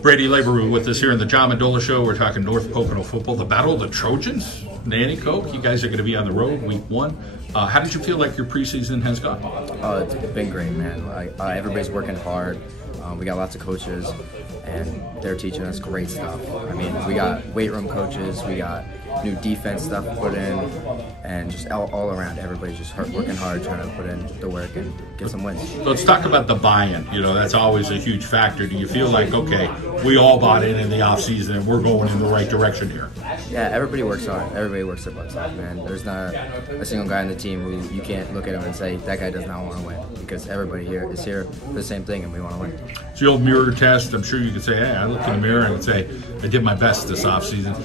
Brady Lavery with us here in the Mendola show. We're talking North Pocono football, the Battle of the Trojans. Nanny Coke, you guys are going to be on the road week one. How did you feel like your preseason has gone? It's been great, man. Everybody's working hard. We got lots of coaches, and they're teaching us great stuff. I mean, we got weight room coaches, we got new defense stuff put in, and just all around, everybody's just working hard, trying to put in the work and get some wins. Let's talk about the buy-in. You know, that's always a huge factor. Do you feel like, okay, we all bought in the offseason and we're going in the right direction here? Yeah, everybody works hard. Everybody works their butts off, man. There's not a single guy on the team who you can't look at him and say, that guy does not want to win, because everybody here is here for the same thing and we want to win. It's the old mirror test. I'm sure you could say, hey, I look in the mirror and say, I did my best this offseason.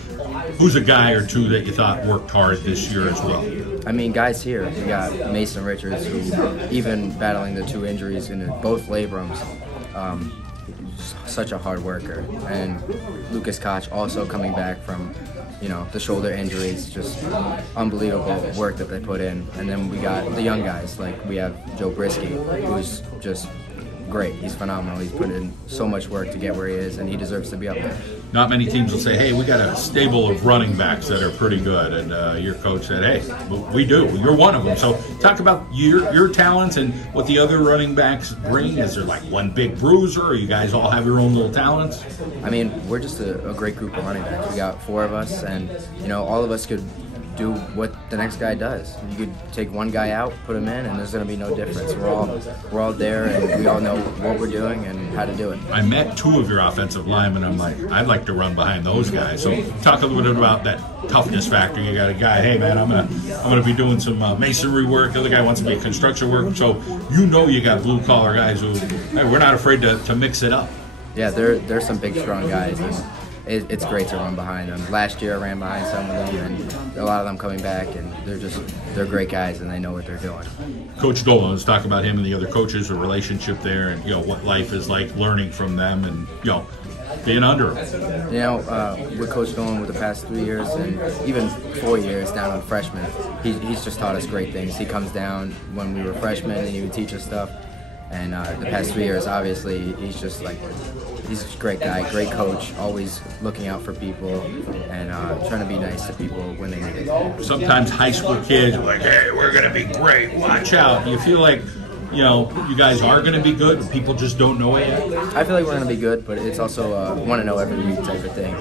Who's a guy or two that you thought worked hard this year as well? I mean, guys here, we got Mason Richards, who, even battling the 2 injuries in both labrums, such a hard worker. And Lucas Koch also coming back from, the shoulder injuries, just unbelievable work that they put in. And then we got the young guys, like we have Joe Brisky, who's just great. He's phenomenal. He's put in so much work to get where he is, and he deserves to be up there. Not many teams will say, hey, we got a stable of running backs that are pretty good, and your coach said, hey, we do. You're one of them. So talk about your talents and what the other running backs bring. Is there like one big bruiser, or you guys all have your own little talents? I mean, we're just a great group of running backs. We got 4 of us, and all of us could do what the next guy does. You could take one guy out, put him in, and there's going to be no difference. We're all there, and we all know what we're doing and how to do it. I met 2 of your offensive linemen. I'm like, I'd like to run behind those guys. So talk a little bit about that toughness factor. You got a guy, hey man, I'm gonna be doing some masonry work. The other guy wants to be construction work. So you got blue collar guys who, hey, we're not afraid to mix it up. Yeah, there's some big strong guys. It's great to run behind them. Last year I ran behind some of them, and a lot of them coming back, and they're great guys, and they know what they're doing. Coach Dolan, let's talk about him and the other coaches, the relationship there, and what life is like, learning from them, and being under them. With Coach Dolan with the past 3 years and even 4 years down on freshmen, he's just taught us great things. He comes down when we were freshmen and he would teach us stuff. And the past 3 years, obviously, he's just a great guy, great coach, always looking out for people and trying to be nice to people when they need it. Sometimes high school kids are like, hey, we're going to be great, watch out. Do you feel like, you guys are going to be good, but people just don't know it yet? I feel like we're going to be good, but it's also want to know every week type of thing.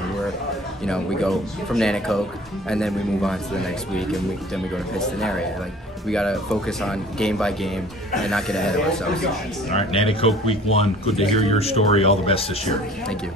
We go from Nanny Coke, and then we move on to the next week, and then we go to Piston area. We got to focus on game by game and not get ahead of ourselves. All right, Nanny Coke week 1. Good to hear your story. All the best this year. Thank you.